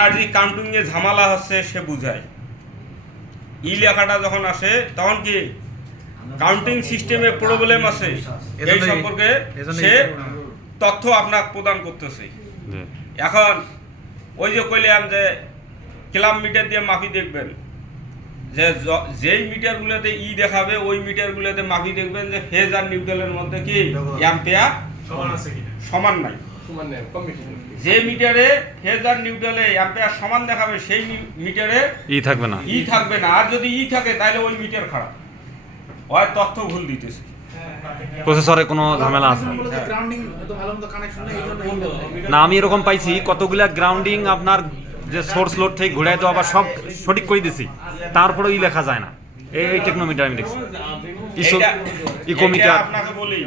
Energy counting এ ঝামেলা হচ্ছে সে বুঝায়। ই লেখাটা যখন আসে তখন কি কাউন্টিং সিস্টেমে প্রবলেম আছে? এই সম্পর্কে সে তথ্য আপনাকে প্রদান করতেছে। এখন ওই যে কইলাম যে ক্লাব মিটার দিয়ে মাপি দেখবেন। যে য- যেই মিটারগুলোতে ই দেখাবে ওই মিটারগুলোতে মাফি দেখবেন যে ফেজ আর নিউট্রালের মধ্যে কি অ্যাম্পিয়ার সমান নাই। যে মিটারে ফেজ আর নিউট্রালে অ্যাম্পিয়ার সমান দেখাবে সেই মিটারে ই থাকবে না। ই থাকবে না। আর যদি ই থাকে তাহলে ওই মিটার খারাপ। ওই তথ্য ভুল দিতেছে। প্রসেসরে কোনো ঝামেলা আছে? গ্রাউন্ডিং তো ভালো মতো কানেকশন নেই এই জন্য এই ব্যাপার। না আমি এরকম পাইছি কতগুলা গ্রাউন্ডিং আপনার যে সোর্স লোড থেকে ঘুরাই তো আবার সব সঠিক করে দিছি। তারপরেও ই লেখা যায় না। এই এই টেকনোমিটার আমি দেখছি। ইকোমিটার আপনাকে বলি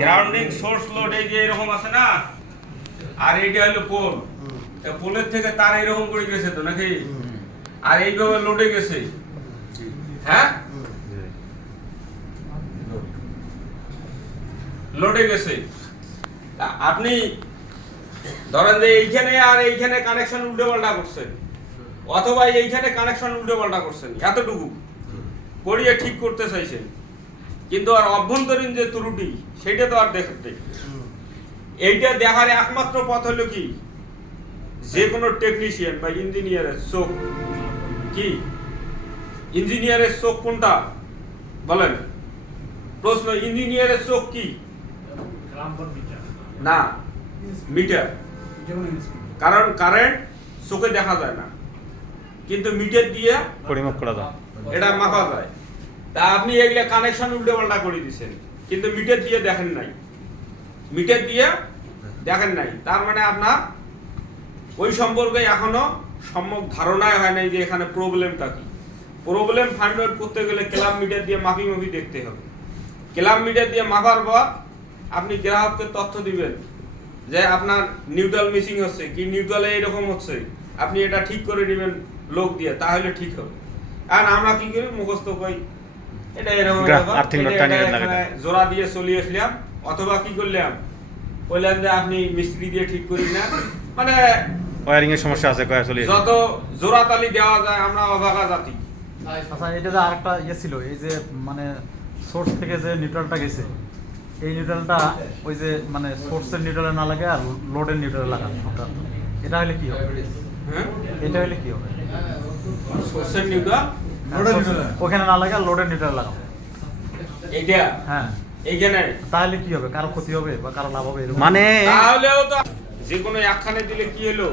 গ্রাউন্ডিং সোর্স লোড এই যে এরকম আছে না আর এইটা হলো পোল। পোলের থেকে তার এরকম করে গেছে তো নাকি? আর এইভাবে লোডে গেছে। হ্যাঁ? লোডে গেছে। আপনি ধরেন যে এইখানে আর এইখানে কানেকশন উল্টো পাল্টা করছেন অথবা এইখানে কানেকশন উল্টো পাল্টা করছেন এতটুকু। করিয়ে ঠিক করতে চাইছেন। কিন্তু আর অভ্যন্তরীণ যে ত্রুটি সেটা তো আর দেখতে এইটা দেখার একমাত্র পথ হলো কি? যে কোনো টেকনিশিয়ান বা ইঞ্জিনিয়ারের চোখ। কি? ইঞ্জিনিয়ারের চোখ কোনটা? বলেন। প্রশ্ন ইঞ্জিনিয়ারের চোখ কি? না মিটার। কারণ কারেন্ট চোখে দেখা যায় না। কিন্তু মিটার দিয়ে পরিমাপ করা যায়। এটা মাপা যায়। তা আপনি এগুলা কানেকশন উল্টো পাল্টা করে দিছেন। কিন্তু মিটার দিয়ে দেখেন নাই। মিটার দিয়ে দেখেন নাই। তার মানে আপনার ওই সম্পর্কে এখনও সম্যক ধারণাই হয় নাই যে এখানে প্রবলেমটা কি। প্রবলেম ফাইন্ড আউট করতে গেলে ক্লাব মিটার দিয়ে মাপি মাপি দেখতে হবে। ক্লাব মিটার দিয়ে মাপার পর আপনি গ্রাহককে তথ্য দিবেন যে আপনার নিউট্রাল মিসিং হচ্ছে কি নিউট্রালে এরকম হচ্ছে। আপনি এটা ঠিক করে নেবেন লোক দিয়ে তাহলে ঠিক হবে। আর আমরা কি করি? মুখস্থ কই এটা এরকম জোড়া দিয়ে চলে আসলাম। অথবা কি করলাম? বললাম যে আপনি মিস্ত্রি দিয়ে ঠিক করি না। মানে ওয়ারিং এর সমস্যা আছে কয়া চলে যত জোড়াতালি দেওয়া যায় আমরা অভাগা জাতি। আচ্ছা এটা যে আরেকটা ইয়ে ছিল এই যে মানে সোর্স থেকে যে নিউট্রালটা গেছে এই নিউট্রালটা ওই যে মানে সোর্সের নিউট্রালে না লাগে আর লোডের নিউট্রালে ওটা। এটা হলে কি হবে? হ্যাঁ? এটা হলে কি হবে? সোর্সের নিউট্রাল neutral। ওখানে না লাগে আর লোডের নিউট্রালে লাগাবো। এইটা? হ্যাঁ। এইখানে। তাহলে কি হবে? কারও ক্ষতি হবে বা কারও লাভ হবে মানে তাহলেও তো যে কোনো একখানে দিলে কি হলো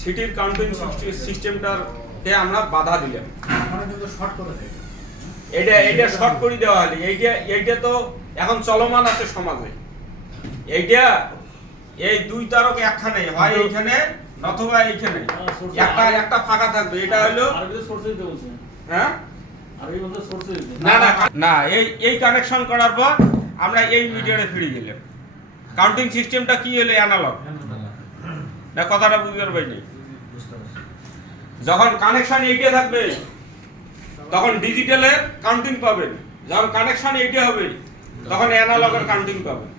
সিটির কাউন্টিং সিস্টেমটাকে আমরা বাধা দিলাম। কিন্তু শর্ট করে দেয়। এটা এটা শর্ট করে দেওয়া হলো। এইটা এইটা তো এখন চলমান আছে সমাজে। এইটা এই দুই তারক একখানে। হয় এইখানে অথবা এইখানে। একটা একটা ফাঁকা থাকবে। এটা হলো হ্যাঁ? না না না এই এই কানেকশন করার পর আমরা এই মিটারে ফিরে গেলাম। কাউন্টিং সিস্টেমটা কি হলো অ্যানালগ না কথাটা বুঝতে পারবেনি যখন কানেকশন এইটা থাকবে তখন ডিজিটালের কাউন্টিং পাবেন। যখন কানেকশন এইটা হবে তখন অ্যানালগের কাউন্টিং পাবেন।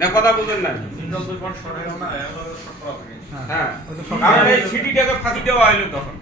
না কথা বুঝেন না। হ্যাঁ কারণ এই সিটিটাকে ফাঁকি দেওয়া হলো তখন।